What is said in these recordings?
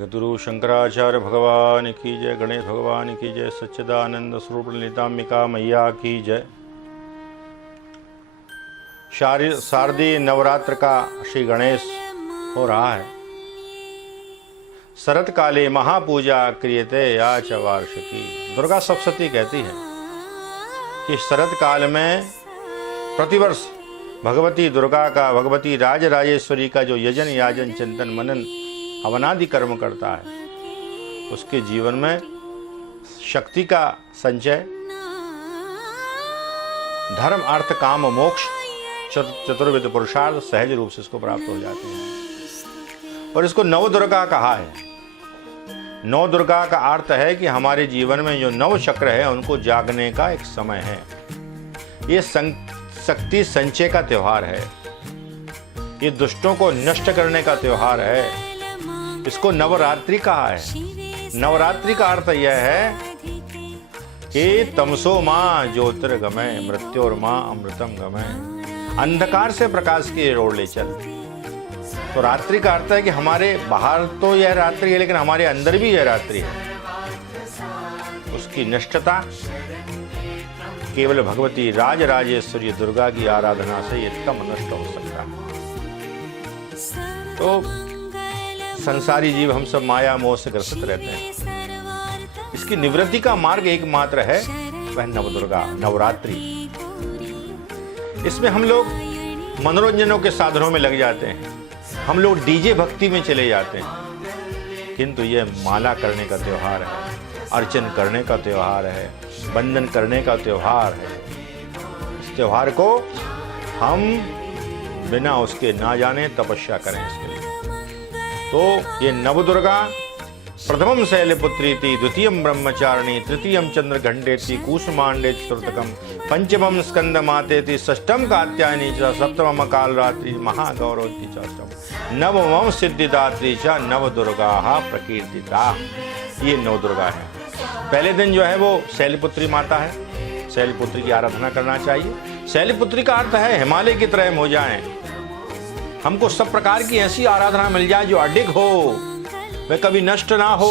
जगद्गुरु शंकराचार्य भगवान की जय, गणेश भगवान की जय, सच्चिदानंद स्वरूप ललिताम्बिका मैया की जय। शारदीय नवरात्र का श्री गणेश हो रहा है। शरत काले महापूजा क्रियते या च वार्षिकी। दुर्गा सप्तशती कहती है कि शरत काल में प्रतिवर्ष भगवती दुर्गा का, भगवती राजराजेश्वरी का जो यजन याजन चिंतन मनन हवनादि कर्म करता है, उसके जीवन में शक्ति का संचय, धर्म अर्थ काम मोक्ष चतुर्विध पुरुषार्थ सहज रूप से इसको प्राप्त हो जाते हैं। और इसको नव दुर्गा कहा है। नव दुर्गा का अर्थ है कि हमारे जीवन में जो नव चक्र है उनको जागने का एक समय है। ये शक्ति संचय का त्योहार है, ये दुष्टों को नष्ट करने का त्योहार है। इसको नवरात्रि कहा है। नवरात्रि का अर्थ यह है कि तमसो मां ज्योतिर्गमय मृत्योर्मा अमृतम गमय। अंधकार से प्रकाश की ओर ले चल। तो रात्रि का अर्थ है कि हमारे बाहर तो यह रात्रि है, लेकिन हमारे अंदर भी यह रात्रि है। उसकी निष्ठता केवल भगवती राजराजेश्वरी दुर्गा की आराधना से ये कम नष्ट हो सकता है। तो संसारी जीव हम सब माया मोह से ग्रसित रहते हैं। इसकी निवृत्ति का मार्ग एकमात्र है, वह नवदुर्गा नवरात्रि। इसमें हम लोग मनोरंजनों के साधनों में लग जाते हैं, हम लोग डीजे भक्ति में चले जाते हैं। किंतु यह माला करने का त्योहार है, अर्चन करने का त्योहार है, बंधन करने का त्योहार है। इस त्योहार को हम बिना उसके ना जाने तपस्या करें इसके लिए। तो ये नवदुर्गा प्रथमम शैलपुत्री थी, द्वितीयम ब्रह्मचारिणी, तृतीयम चंद्रघंटेति, कूष्मांडे चतुर्थकम, पंचमम स्कंदमातेति, षष्ठम कात्यायनी च, सप्तमम कालरात्रि महागौरवती च, नवमम सिद्धिदात्री च नवदुर्गा प्रकीर्तिता। ये नवदुर्गा है। पहले दिन जो है वो शैलपुत्री माता है। शैलपुत्री की आराधना करना चाहिए। शैलपुत्री का अर्थ है हिमालय की तरह हो जाएं। हमको सब प्रकार की ऐसी आराधना मिल जाए जो अडिग हो, वह कभी नष्ट ना हो,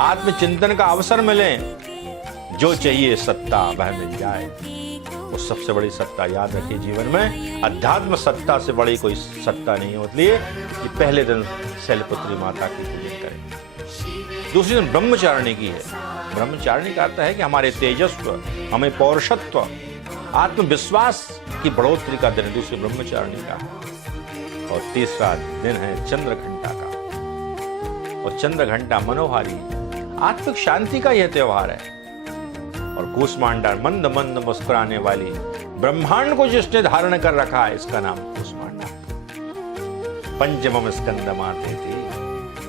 आत्मचिंतन का अवसर मिले, जो चाहिए सत्ता वह मिल जाए। वो सबसे बड़ी सत्ता याद रखिए जीवन में, अध्यात्म सत्ता से बड़ी कोई सत्ता नहीं होती है। कि पहले दिन शैलपुत्री माता की पूजन करें। दूसरे दिन ब्रह्मचारिणी की है। ब्रह्मचारिणी का अर्थ है कि हमारे तेजस्व, हमें पौरुषत्व, आत्मविश्वास की बढ़ोतरी का दिन दूसरी ब्रह्मचारिणी का है। और तीसरा दिन है चंद्रघंटा का। और चंद्रघंटा मनोहारी आत्मिक शांति का यह त्योहार है। और कूष्मांडा मंद मंद मुस्कुराने वाली, ब्रह्मांड को जिसने धारण कर रखा है, इसका नाम कूष्मांडा। पंचमम स्कंद माते थी।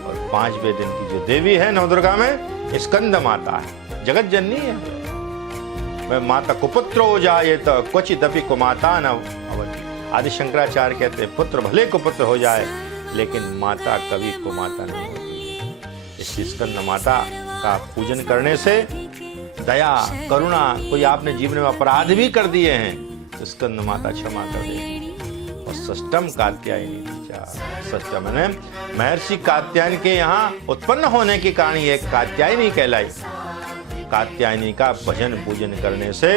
और 5वें दिन की जो देवी है नवदुर्गा में, स्कंद माता है, जगत जननी है। वह माता कुपुत्रो जायेत क्वचिदपि कुमाता न अवति। आदि शंकराचार्य कहते हैं पुत्र भले को पुत्र हो जाए, लेकिन माता कभी को माता नहीं होती। इस स्कंद माता का पूजन करने से दया करुणा, कोई आपने जीवन में अपराध भी कर दिए हैं तो स्कंद माता क्षमा कर देगी। और षष्ठम कात्यायनी, षष्ठम मैंने महर्षि कात्यायन के यहाँ उत्पन्न होने के कारण ये कात्यायनी कहलाई। कात्यायनी का भजन पूजन करने से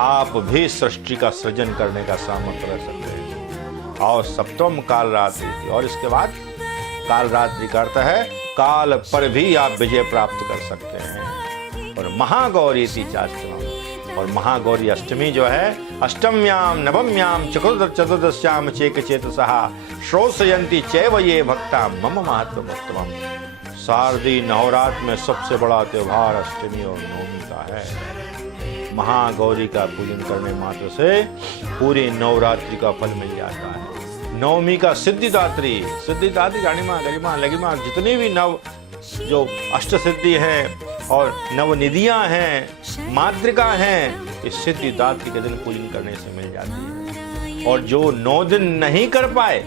आप भी सृष्टि का सृजन करने का सामर्थ्य रख सकते हैं। और सप्तम काल रात्रि थी। और इसके बाद काल रात्रि का अर्थ है काल पर भी आप विजय प्राप्त कर सकते हैं। और महागौरी थी चाष्टमी। और महागौरी अष्टमी जो है, अष्टम्याम नवम्याम चतुर्दश्याम चेक चेतसः श्रोषयन्ति चैव ये भक्ता मम महत्वमुत्तमम्। शारदीय नवरात्र में सबसे बड़ा त्योहार अष्टमी और नवमी का है। महागौरी का पूजन करने मात्र से पूरी नवरात्रि का फल मिल जाता है। नवमी का सिद्धिदात्री, सिद्धिदात्री गानिमा गरिमा लगिमा, जितनी भी नव जो अष्ट सिद्धि हैं और नवनिधियां हैं, मातृका हैं, इस सिद्धिदात्री के दिन पूजन करने से मिल जाती है। और जो 9 दिन नहीं कर पाए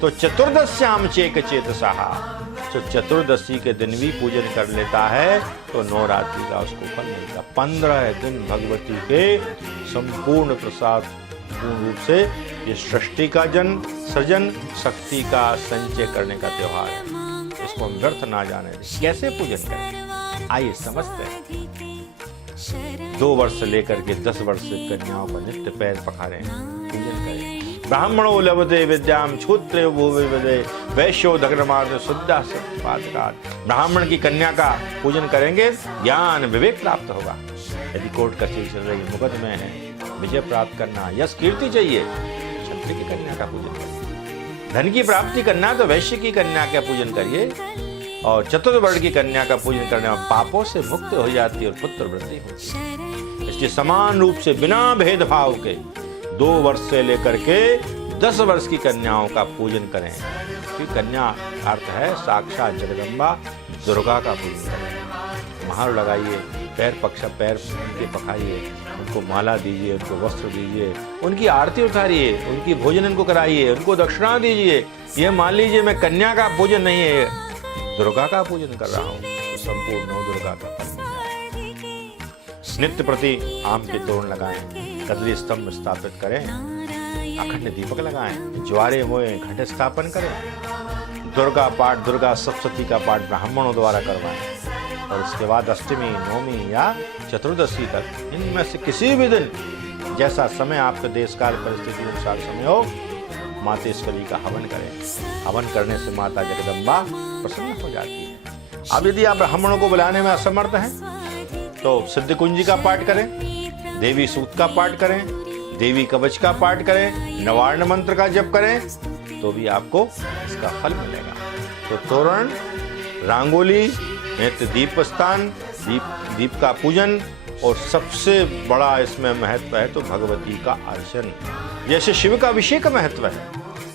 तो चतुर्दश्याम चेक चेतसः, तो चतुर्दशी के दिन भी पूजन कर लेता है तो नवरात्रि का उसको फल मिलता। 15 दिन भगवती के संपूर्ण प्रसाद पूर्ण रूप से ये सृष्टि का सृजन, शक्ति का संचय करने का त्योहार है। को हम व्यर्थ ना जाने दें। कैसे पूजन करें, आइए समझते हैं। 2 वर्ष से लेकर के 10 वर्ष से कन्याओं का नित्य पैर पखारें, पूजन करें। ब्राह्मणो लभते विद्याम क्षूत्रे भूवे विदे वैश्यो दग्धमार्ग शुद्धा पातकात। ब्राह्मण की कन्या का पूजन करेंगे, ज्ञान विवेक प्राप्त होगा। यदि कोर्ट कचहरी चल रही, मुकदमे है, विजय प्राप्त करना, यश कीर्ति चाहिए, क्षत्रिय की कन्या का पूजन करिए। धन की प्राप्ति करना तो वैश्य की कन्या का पूजन करिए। और चतुर्वर्ण की कन्या का पूजन करने में पापों से मुक्त हो जाती है और पुत्र वृद्धि होती है। इसलिए समान रूप से बिना भेदभाव के 2 वर्ष से लेकर के 10 वर्ष की कन्याओं का पूजन करें। क्योंकि कन्या अर्थ है साक्षात जगदम्बा दुर्गा का पूजन करें। महार लगाइए, पैर उनके पखाइए, उनको माला दीजिए, उनको वस्त्र दीजिए, उनकी आरती उतारिए, उनकी भोजन उनको कराइए, उनको दक्षिणा दीजिए। ये मान लीजिए मैं कन्या का पूजन नहीं है, दुर्गा का पूजन कर रहा हूँ, तो संपूर्ण नौ दुर्गा का फल मिल जाएगा। नित्य प्रति आम के तोरण लगाएं, कदली स्तंभ स्थापित करें, अखंड दीपक लगाएं, ज्वारे मोए घट स्थापन करें, दुर्गा पाठ, दुर्गा सप्तशती का पाठ ब्राह्मणों द्वारा करवाएं। और इसके बाद अष्टमी, नवमी या चतुर्दशी तक इनमें से किसी भी दिन जैसा समय आपके देश काल परिस्थिति अनुसार समय हो, मातेश्वरी का हवन करें। हवन करने से माता जगदम्बा प्रसन्न हो जाती है। अब यदि आप ब्राह्मणों को बुलाने में असमर्थ हैं तो सिद्ध कुंजी का पाठ करें, देवी सूक्त का पाठ करें, देवी कवच का पाठ करें, नवार्ण मंत्र का जप करें, तो भी आपको इसका फल मिलेगा। तो तोरण, रंगोली, नित्य दीपस्थान, दीप का पूजन, और सबसे बड़ा इसमें महत्व है तो भगवती का अर्चन। जैसे शिव का अभिषेक का महत्व है,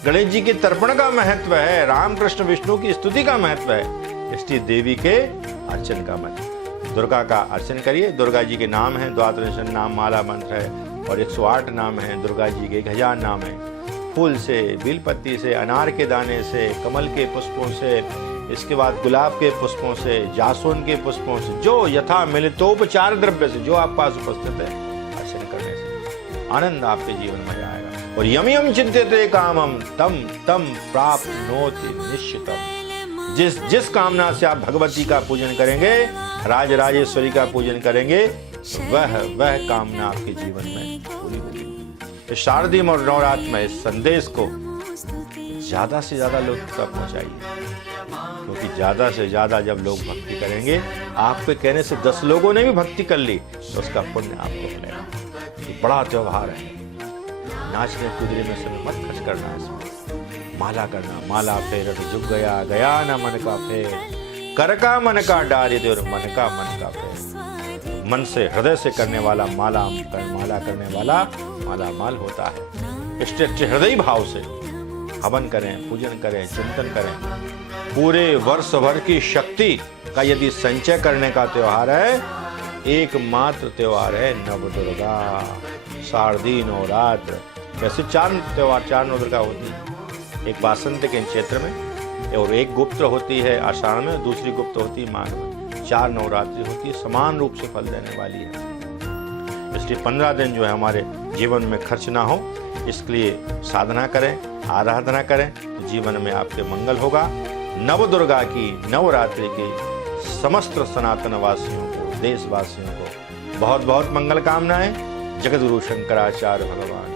गणेश जी के तर्पण का महत्व है, राम कृष्ण विष्णु की स्तुति का महत्व है, इसलिए देवी के अर्चन का महत्व। दुर्गा का अर्चन करिए। दुर्गा जी के नाम हैं, द्वादश नाम माला मंत्र है, और 108 नाम है। दुर्गा जी के 1000 नाम है। फूल से, बेलपत्ती से, अनार के दाने से, कमल के पुष्पों से, इसके बाद गुलाब के पुष्पों से, जासून के पुष्पों से, जो यथा मिलितोपचार द्रव्य से, जो आप पास उपस्थित है, अर्चन करने से आनंद आपके जीवन में आएगा। और यम यम चिंत्यते कामम तम तम प्राप्नोति निश्चितम। जिस कामना से आप भगवती का पूजन करेंगे, राजराजेश्वरी का पूजन करेंगे, वह कामना आपके जीवन में पूरी होगी। शारदीय और नवरात्र में इस संदेश को ज्यादा से ज्यादा लोग तक पहुंचाइए, क्योंकि ज्यादा से ज्यादा जब लोग भक्ति करेंगे, आपके कहने से 10 लोगों ने भी भक्ति कर ली तो उसका पुण्य आपको मिलेगा। ये बड़ा त्योहार है। नाचने कूदने में समय मत खर्च करना है इसमें। माला करना, माला फेर झुक गया, गया ना मन का फेर, कर का मन का डारे दे और मन का फेर। मन से, हृदय से करने वाला माला करने वाला माला माल होता है। इसलिए हृदय भाव से हवन करें, पूजन करें, चिंतन करें। पूरे वर्ष भर की शक्ति का यदि संचय करने का त्योहार है, एकमात्र त्योहार है नवदुर्गा, शारदीय नवरात्र। वैसे 4 त्योहार, 4 नवदुर्गा होती है। एक वासंत के क्षेत्र में, और एक गुप्त होती है आषाढ़ में, दूसरी गुप्त होती है माघ में। 4 नवरात्रि होती है, समान रूप से फल देने वाली है। इसलिए 15 दिन जो है हमारे जीवन में खर्च ना हो, इसके लिए साधना करें, आराधना करें, तो जीवन में आपके मंगल होगा। नवदुर्गा की, नवरात्रि की समस्त सनातन वासियों को, देशवासियों को बहुत बहुत मंगल कामनाएं। जगद्गुरु शंकराचार्य भगवान